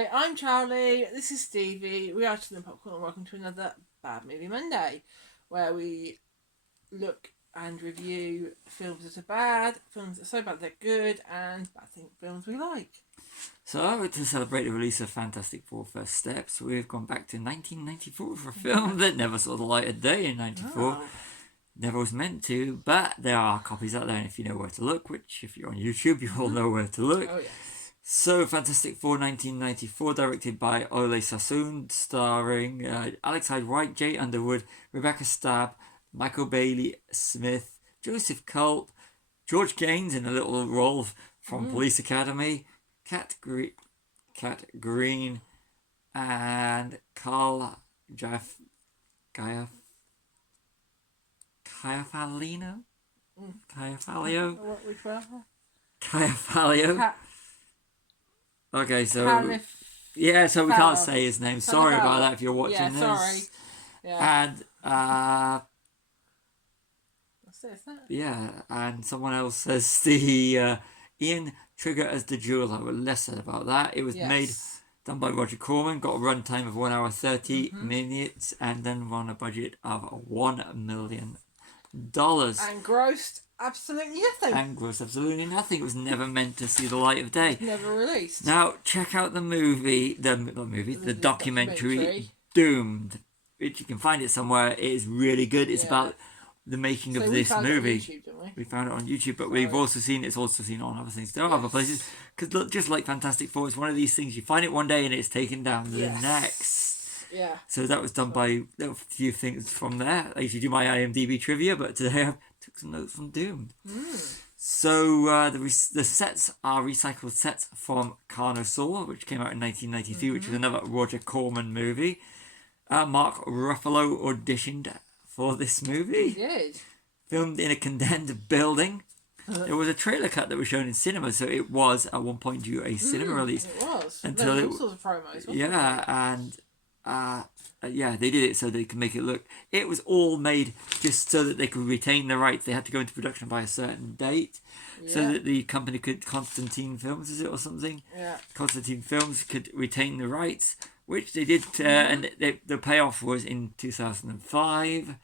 Hi, I'm Charlie. This is Stevie. We are Chilling Popcorn and welcome to another Bad Movie Monday, where we look and review films that are bad, films that are so bad they're good, and films we like. So, to celebrate the release of Fantastic Four First Steps, we've gone back to 1994 for a film that never saw the light of day in 94. Oh. Never was meant to, but there are copies out there, and if you know where to look, which if you're on YouTube, you all know where to look. Oh, yes. So, Fantastic Four 1994, directed by Ole Sassoon, starring Alex Hyde White, Jay Underwood, Rebecca Stabb, Michael Bailey Smith, Joseph Colt, George Gaines in a little role from Police Academy, Cat Green, and Carl Caiafalino? Caiafalio? Which one? Caiafalio. Okay, so... Yeah, so we can't say his name. Sorry about that if you're watching this. Sorry. Yeah. And, What's this? yeah, and someone else says the Ian Trigger as the jeweler. Less said about that. It was done by Roger Corman, got a runtime of 1 hour 30 minutes, and then won a budget of $1 million. And grossed absolutely nothing. It was never meant to see the light of day. Never released. Now, check out the documentary Doomed, which you can find it somewhere. It is really good. It's about the making of this movie. YouTube, didn't we? We found it on YouTube, but we've also seen it's also seen on other things. There are other places, because just like Fantastic Four, it's one of these things you find it one day and it's taken down the next. Yeah. So that was done by a few things from there. I usually do my IMDb trivia, but today I took some notes from Doomed. So the sets are recycled sets from Carnosaur, which came out in 1993, which is another Roger Corman movie. Mark Ruffalo auditioned for this movie. He did. Filmed in a condemned building. There was a trailer cut that was shown in cinema, so it was at one point due a cinema release. It was. Until there was all sorts of promos, wasn't and they did it so they could make it look. It was all made just so that they could retain the rights. They had to go into production by a certain date, so that the company could Constantine Films, is it or something? Yeah. Constantine Films could retain the rights, which they did, and the payoff was in 2005.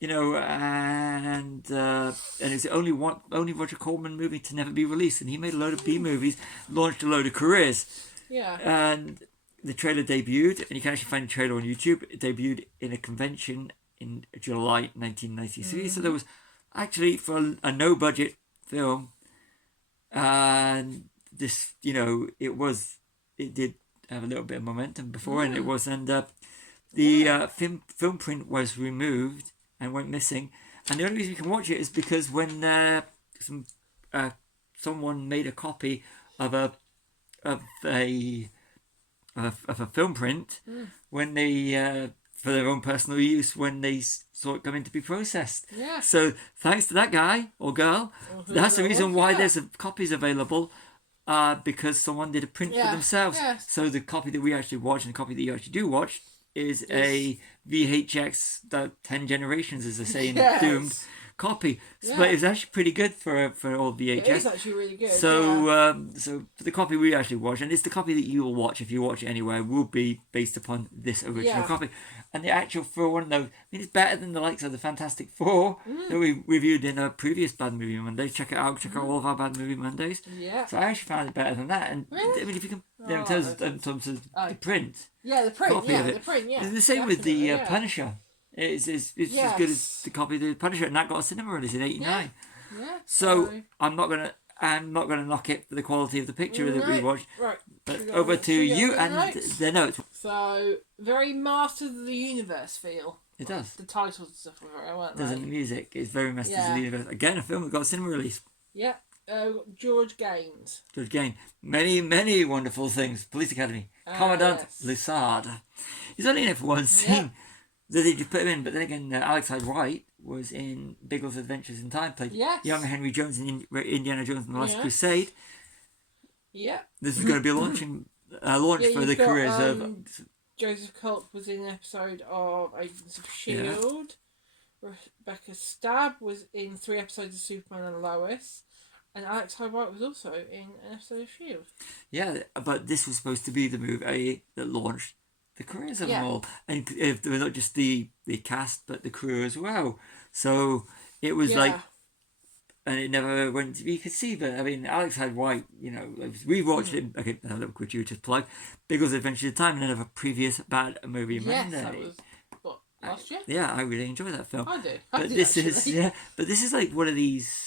And it's the only Roger Corman movie to never be released, and he made a load of B movies, launched a load of careers. Yeah. And the trailer debuted, and you can actually find the trailer on YouTube. It debuted in a convention in July 1993, so there was actually, for a no-budget film, and this, it did have a little bit of momentum before, and it was, and the film print was removed and went missing, and the only reason you can watch it is because when someone made a copy of a film print when they for their own personal use when they saw it coming to be processed. Yeah. So thanks to that guy or girl, that's the reason why there's copies available. Because someone did a print for themselves. Yeah. So the copy that we actually watch and the copy that you actually do watch is a VHX 10 generations, as they say in Doomed copy. But it's actually pretty good for old VHS. It is actually really good. So for the copy we actually watch, and it's the copy that you will watch if you watch it anywhere, will be based upon this original copy. And the actual for one of those, it's better than the likes of the Fantastic Four that we reviewed in a previous Bad Movie Monday. Check it out. Check out all of our Bad Movie Mondays. Yeah. So I actually found it better than that. And really? I mean, if you can, in terms of the print. Yeah, the print. Copy of it. The print. Yeah. It's the same with the Punisher. It's as good as the copy of the Punisher, and that got a cinema release in '89. Yeah. So I'm not gonna knock it for the quality of the picture that we watched. Right. But over to you and the notes. So very Masters of the Universe feel. It does. The titles and stuff were very well. There's the music. It's very Masters of the Universe. Again, a film that got a cinema release. Yeah. George Gaines. George Gaines. Many, many wonderful things. Police Academy. Commandant Lissard. He's only in it for one scene. That they just put him in, but then again, Alex Hyde White was in Biggles Adventures in Time, played young Henry Jones in Indiana Jones and the Last Crusade. Yeah. This is going to be a launch for the careers of... Joseph Colt was in an episode of Agents of S.H.I.E.L.D. Rebecca Stabb was in 3 episodes of Superman and Lois. And Alex Hyde-White was also in an episode of S.H.I.E.L.D. Yeah, but this was supposed to be the movie that launched the careers of them Yeah. all. And if they were not just the cast, but the crew as well. So it was like, Yeah. and it never went. You could see, but I mean, Alex Hyde-White. You know, we watched it. Okay, a little gratuitous plug. Biggles Adventures of Time, and another previous bad movie Yes, Monday. that was what, last year? Yeah, I really enjoyed that film. I do. But this is like one of these.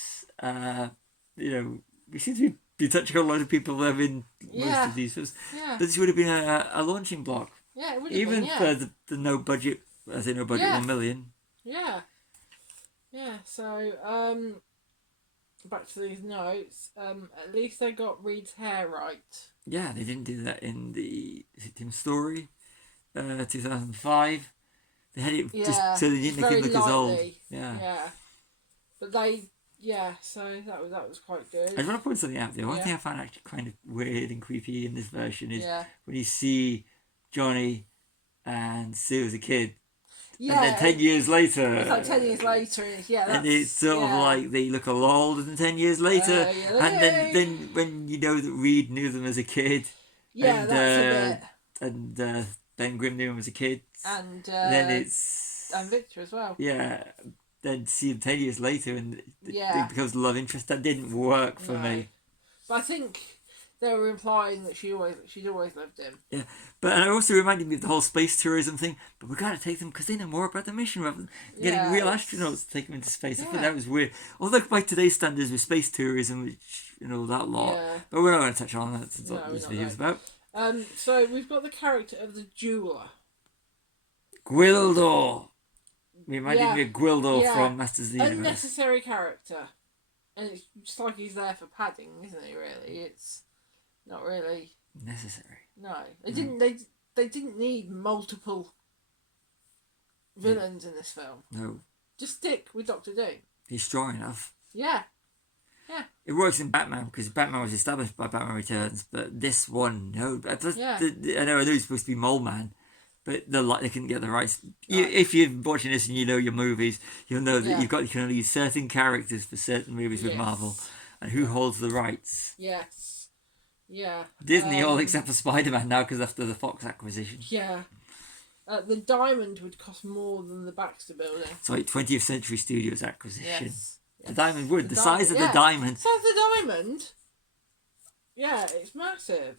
You know, we seem to be touching on a lot of people that have been most of these films. Yeah. But this would have been a launching block. Yeah, it would have Even been, yeah. for the no budget, I say no budget, Yeah. 1 million. Yeah. Yeah, so, back to these notes, at least they got Reed's hair right. Yeah, they didn't do that in the Tim Story, 2005. They had it just so they didn't make him look as old. Yeah. Yeah. But they, so that was quite good. I just want to point something out there. One thing I found actually kind of weird and creepy in this version is when you see Johnny and Sue as a kid. Yeah. And then 10 years later. It's like 10 years later. And it's sort of like they look a lot older than 10 years later. And then when you know that Reed knew them as a kid. Yeah, and, that's a bit. And Ben Grimm knew him as a kid. And then it's. And Victor as well. Yeah. Then see him 10 years later and it becomes love interest. That didn't work for me. But I think they were implying that she'd always loved him. Yeah, but and it also reminded me of the whole space tourism thing. But we got to take them because they know more about the mission rather than getting real astronauts to take them into space. I thought that was weird. Although by today's standards with space tourism, which that lot. Yeah. But we're not going to touch on that. That's what this video is about. So we've got the character of the jeweler. Gwildor. Reminded me of Gwildor from Masters of the Universe. Unnecessary character. And it's just like he's there for padding, isn't he, really? It's not really necessary. No. They didn't need multiple villains in this film. No. Just stick with Doctor Doom. He's strong enough. Yeah. Yeah. It works in Batman because Batman was established by Batman Returns, but this one, no. I know he's supposed to be Mole Man, but they couldn't get the rights. If you're watching this and you know your movies, you'll know that you can only use certain characters for certain movies with Marvel, and who holds the rights. Yes. Yeah. Disney, all except for Spider-Man now, because after the Fox acquisition. Yeah. The diamond would cost more than the Baxter Building. It's like 20th Century Studios acquisition. Yes. The diamond would. The size of the diamond. The size of the diamond? Yeah, it's massive.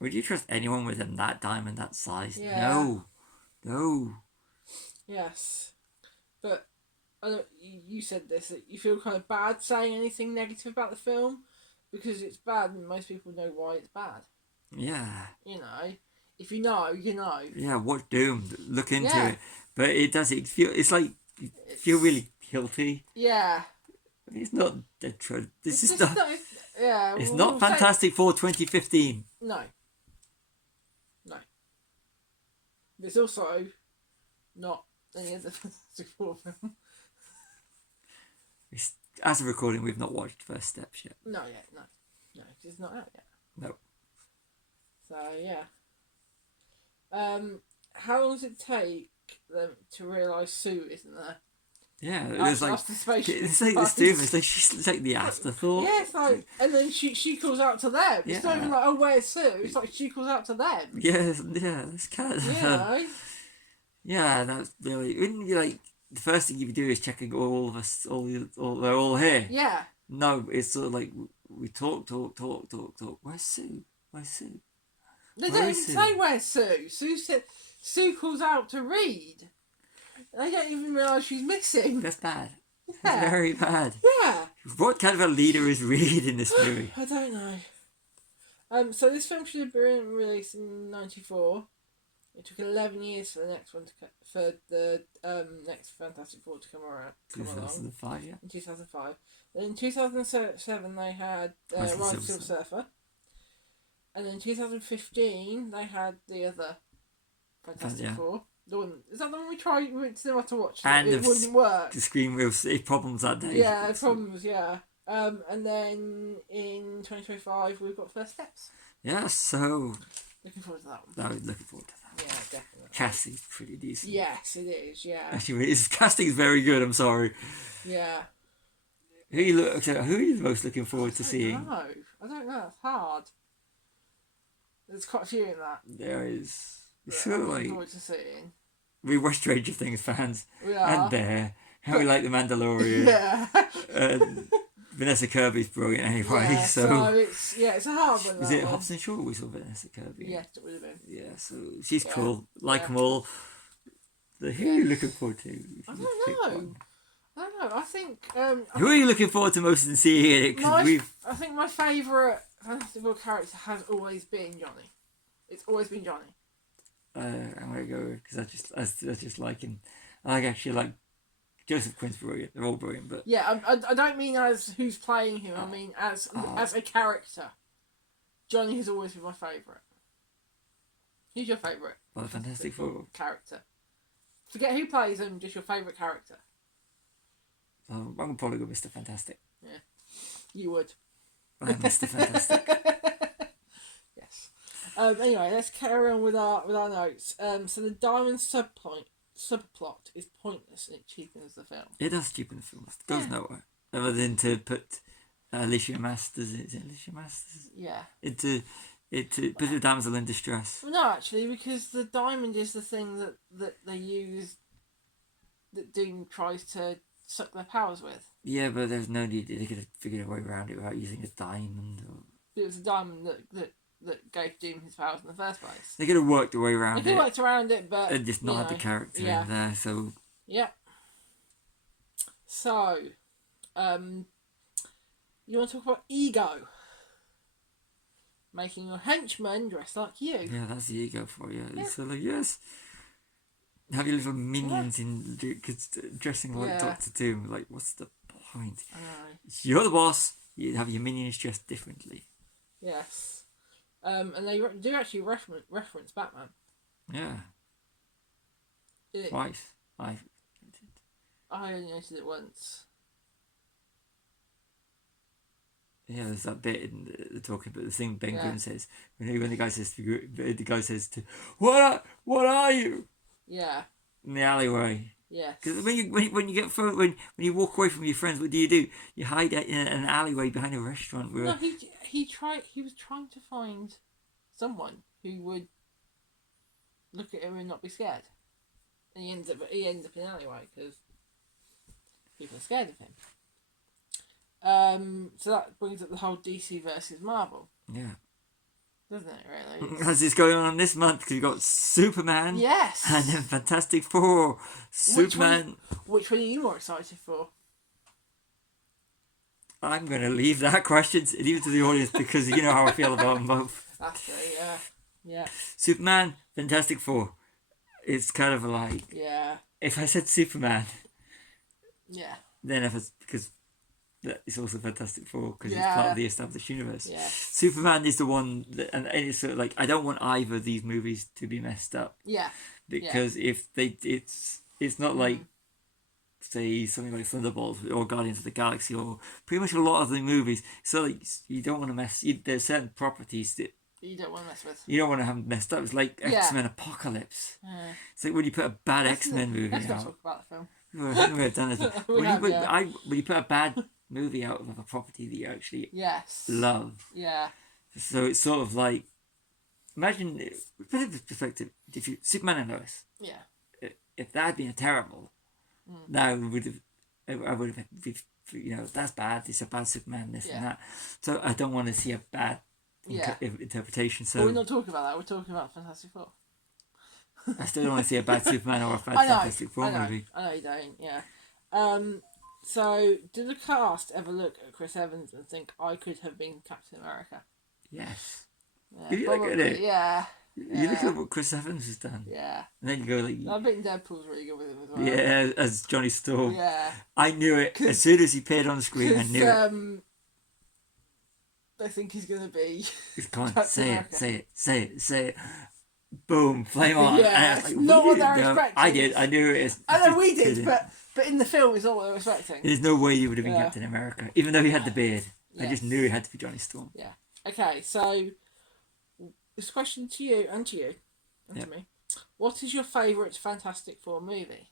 Would you trust anyone with that diamond that size? Yeah. No. Yes. But you said this, that you feel kind of bad saying anything negative about the film because it's bad and most people know why it's bad. Yeah. If you know, you know. Yeah, watch Doom. Look into it. But it's like you feel really guilty. Yeah. It's not dead true. It's It's not Fantastic Four 2015. No. It's also not any other Fantastic Four film. As of recording, we've not watched First Steps yet. No, because it's not out yet. No. So, yeah. How long does it take them to realise Sue isn't there? Yeah, it's like she's like the afterthought. Yeah, it's like, and then she calls out to them. It's not even like, oh, where's Sue? It's like she calls out to them. Yeah, it's kind of. Yeah, that's really. Wouldn't you like the first thing you do is checking all of us, they're all here. Yeah. No, it's sort of like we talk. Where's Sue? They don't even say where's Sue. Sue calls out to Reed. They don't even realise she's missing. That's bad. Yeah. That's very bad. Yeah. What kind of a leader is Reed in this movie? I don't know. So this film should have been released in '94. It took 11 years for the next one next Fantastic Four to come along. 2005, yeah. In 2005. Then in 2007 they had Rise of the Silver Surfer. And then in 2015 they had the other Fantastic Four. The one, is that the one we went to cinema to watch? And it wouldn't work. The screen wheel problems that day. Yeah, problems, yeah. And then in 2025 we've got First Steps. Yeah, so... Looking forward to that one. No, looking forward to that. Yeah, definitely. Casting's pretty decent. Yes, it is, yeah. Actually, casting's very good, I'm sorry. Yeah. Who are you most looking forward to seeing? No, I don't know. It's hard. There's quite a few in that. There is. It's That sort I'm of looking like forward to seeing. we Stranger Things fans, We and are. Bear, and we like The Mandalorian. Yeah. Vanessa Kirby's brilliant anyway. Yeah, so it's a hard one. is That it one. Hobson Shaw we saw Vanessa Kirby? Yes, it would have been. Yeah, so she's Yeah. cool. Like Yeah. them all. Who are you looking forward to? I don't know. I don't know. I think. Who are you looking forward to most in seeing it? I think my favourite Fantastic Four character has always been Johnny. It's always been Johnny. I'm gonna go because I just like him. I actually like Joseph Quinn's brilliant. They're all brilliant, but Yeah, I don't mean as who's playing him. I mean as a character. Johnny has always been my favourite. Who's your favourite? well, Fantastic Four. Character. Forget who plays him. Just your favourite character. I'm gonna probably go Mr. Fantastic. Yeah, you would. I'm Mr. Fantastic. Yes. Anyway, let's carry on with our notes. So the diamond subplot is pointless and it cheapens the film. It does cheapen the film. It goes nowhere other than to put Alicia Masters. Is it Alicia Masters? Yeah. Into put the damsel in distress. Well, no, actually, because the diamond is the thing that they use. That Doom tries to suck their powers with. Yeah, but there's no need. They could have figured a way around it without using a diamond. Or... It was a diamond that gave Doom his powers in the first place. They could have worked a way around it. They could have worked around it, but and just not had the character in there. So yeah. So, you want to talk about ego? Making your henchmen dress like you. Yeah, that's the ego for you. Yeah. So like, yes. Have your little minions in dressing like Doctor Doom. Like, what's the point? I know. You're the boss. You have your minions dressed differently. Yes. And they do actually reference Batman. Yeah. Twice. I only noticed it once. Yeah, there's that bit in the talking, but the thing Ben Grimm says when the guy says to what are you? Yeah. In the alleyway. Yeah. Because when you get phone when you walk away from your friends, what do? You hide in an alleyway behind a restaurant. No, he was trying to find someone who would look at him and not be scared, and he ends up in an alleyway because people are scared of him. So that brings up the whole DC versus Marvel. Yeah. Doesn't it, really? As it's going on this month, because you've got Superman. Yes. And then Fantastic Four. Superman. Which one are you more excited for? I'm going to leave that question to the audience because you know how I feel about them both. Actually, yeah. Superman, Fantastic Four. It's kind of like... Yeah. If I said Superman... Yeah. Then because it's also Fantastic Four because it's part of the established universe. Yeah. Superman is the one that, and it's sort of like I don't want either of these movies to be messed up. Yeah. Because if they, it's not like say something like Thunderbolts or Guardians of the Galaxy or pretty much a lot of the movies. So like you don't want to mess. There's certain properties that you don't want to mess with. You don't want to have them messed up. It's like X-Men Apocalypse. It's like when you put a bad X-Men movie out. Let's not talk about the film. We've done it. When you put a bad movie out of a property that you actually love. Yeah. So it's sort of like, imagine, put it in perspective, if you, Superman and Lois. Yeah. If that had been terrible, now I would have, that's bad, it's a bad Superman, this and that. So I don't want to see a bad interpretation. So we're not talking about that, we're talking about Fantastic Four. I still don't want to see a bad Superman or a bad Fantastic Four movie. I know you don't, yeah. So, did the cast ever look at Chris Evans and think, I could have been Captain America? Yes. Yeah, did you look at it? Yeah. You look at what Chris Evans has done. Yeah. And then you go like... I think Deadpool's really good with him as well. Yeah, as Johnny Storm. Yeah. I knew it. As soon as he appeared on the screen, I knew it. I think he's going to be... Come on, say it. Boom, flame on. Yeah, like, not what they're expecting. I did, I knew it. I know we did, but in the film it's not what they were expecting. There's no way he would have been Captain America, even though he had the beard. Yes. I just knew he had to be Johnny Storm. Yeah. Okay, so this question to you and to you and to me. What is your favourite Fantastic Four movie?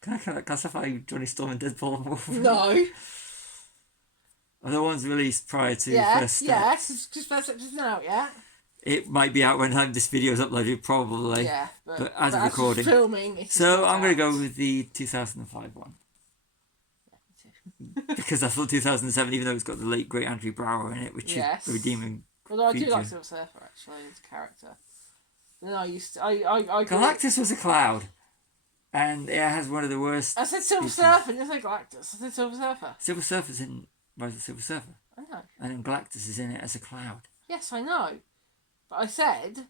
Can I classify Johnny Storm and Deadpool and Wolverine? No. Are the ones released prior to First Steps? Yes, because First Steps isn't out yet. It might be out when this video is uploaded, probably. Yeah, but as of recording. Filming, so I'm going to go with the 2005 one. Because I thought 2007, even though it's got the late great Andrew Brower in it, which is a redeeming Although I feature. do like Silver Surfer, actually, as a character. Then I Galactus was a cloud. And it has one of the worst... I said Silver Surfer, didn't say Galactus. I said Silver Surfer. Silver Surfer's in Rise of the Silver Surfer. I know. And then Galactus is in it as a cloud. Yes, I know. But I said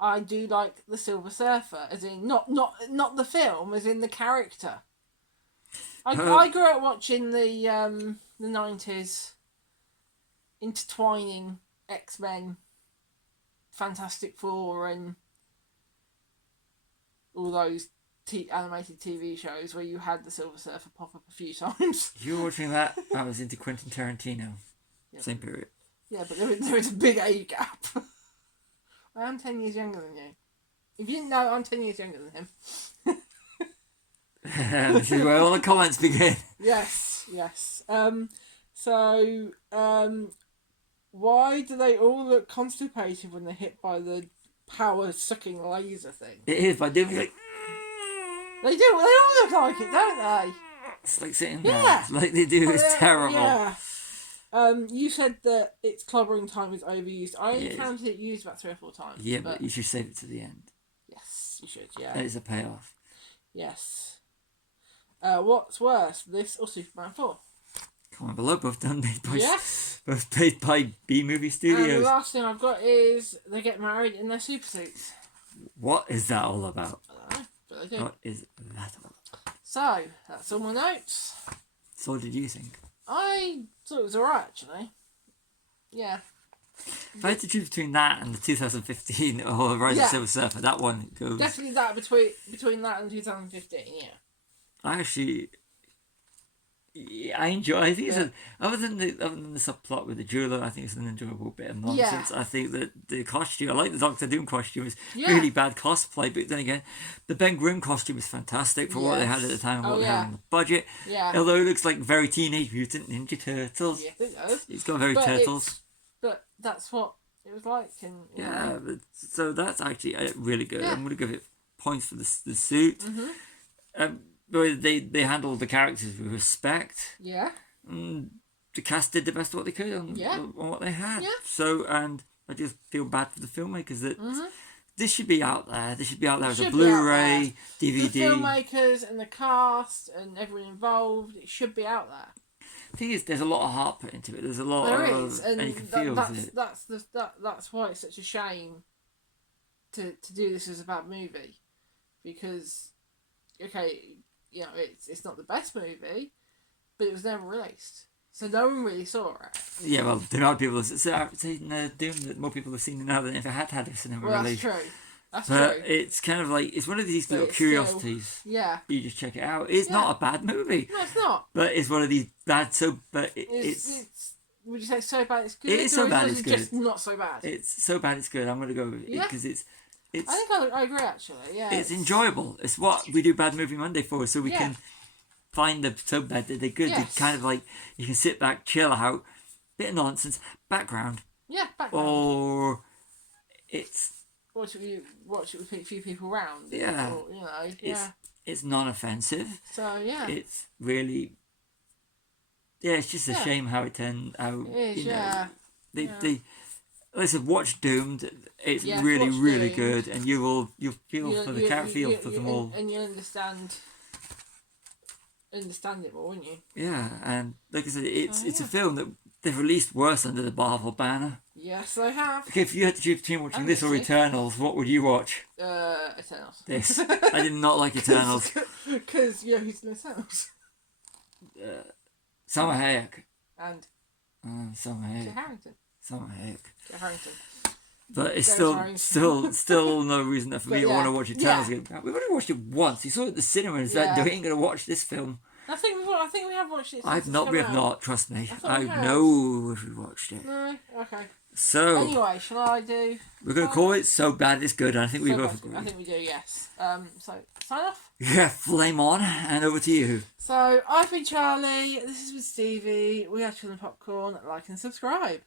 I do like the Silver Surfer, as in not the film, as in the character. I grew up watching the 90s intertwining X-Men, Fantastic Four, and all those animated TV shows where you had the Silver Surfer pop up a few times. You were watching that? I was into Quentin Tarantino. Yep. Same period. Yeah, but there is a big age gap. I am 10 years younger than you. If you didn't know, I'm 10 years younger than him. This is where all the comments begin. Yes. Why do they all look constipated when they're hit by the power-sucking laser thing? It is, by doing like... They do. They all look like it, don't they? It's like sitting there. Like they do. It's terrible. Yeah. You said that its clobbering time is overused. I only counted it used about 3 or 4 times. Yeah, but you should save it to the end. Yes, you should, yeah. That is a payoff. Yes. What's worse, this or Superman 4? Comment below, both done made by... Yes. Both made by B-Movie Studios. And the last thing I've got is they get married in their super suits. What is that all about? I don't know, but they do. What is that all about? So, that's all my notes. So what did you think? I thought it was alright, actually. Yeah. If I had to choose between that and the 2015 or Rise of the Silver Surfer, that one goes... Definitely that between that and 2015, yeah. I actually... I enjoy. I think it's other than the subplot with the jeweler, I think it's an enjoyable bit of nonsense. I think that the costume, I like the Doctor Doom costume. It's really bad cosplay, but then again, the Ben Grimm costume is fantastic for what they had at the time and what they had on the budget. Yeah. Although it looks like very Teenage Mutant Ninja Turtles. Yeah, it does. It's got very turtles. But that's what it was like, and but, so that's actually really good. I'm going to give it points for the suit. But they handled the characters with respect. Yeah. The cast did the best of what they could on what they had. Yeah. So, and I just feel bad for the filmmakers that this should be out there. This should be out there as a Blu-ray, DVD. The filmmakers and the cast and everyone involved, it should be out there. The thing is, there's a lot of heart put into it. There's a lot of... and you can feel it. That's why it's such a shame to do this as a bad movie. Because, okay... You know, it's not the best movie, but it was never released, so no one really saw it. Yeah, well, there are people. So I've seen Doom that more people have seen it now than if it had a cinema release. That's true. That's but true. It's kind of like it's one of these little curiosities. You just check it out. It's not a bad movie. No, it's not. But it's one of these bad. It's would you say so bad it's good? It is so bad it's good. Just not so bad. It's so bad it's good. I'm going to go with it because it's. I think I agree actually. Yeah, it's enjoyable. It's what we do Bad Movie Monday for, so we can find the so bad that they're good. They're kind of like you can sit back, chill out, bit of nonsense, background. Yeah, background. Or it's watch it with a few people around. Yeah, or, it's non-offensive. So it's really it's just a shame how it turned out. It is, they listen, watch Doomed. It's really good, and you'll feel for the character, feel for them all, and you'll understand it more, won't you? Yeah, and like I said, it's a film that they've released worse under the Marvel banner. Yes, they have. Okay, if you had to choose between watching this or Eternals, what would you watch? Eternals. This. I did not like Eternals. Because who's in Eternals? Salma Hayek. And. Salma Hayek. Kit Harington. Salma Hayek. Kit Harington. But it's still no reason for me to want to watch Eternals again. We've only watched it once. You saw it at the cinema and said, "We ain't going to watch this film I think we have watched it. I've since not. it's We come have out. not. Trust me. thought I we had. know if we watched it. No. Okay. So Anyway, shall I do? we're gonna call it So Bad It's Good. And I think we both agree. I think we do. Yes. So sign off. Yeah, flame on, and over to you. So I've been Charlie. This is with Stevie. We are Children Popcorn. Like and subscribe.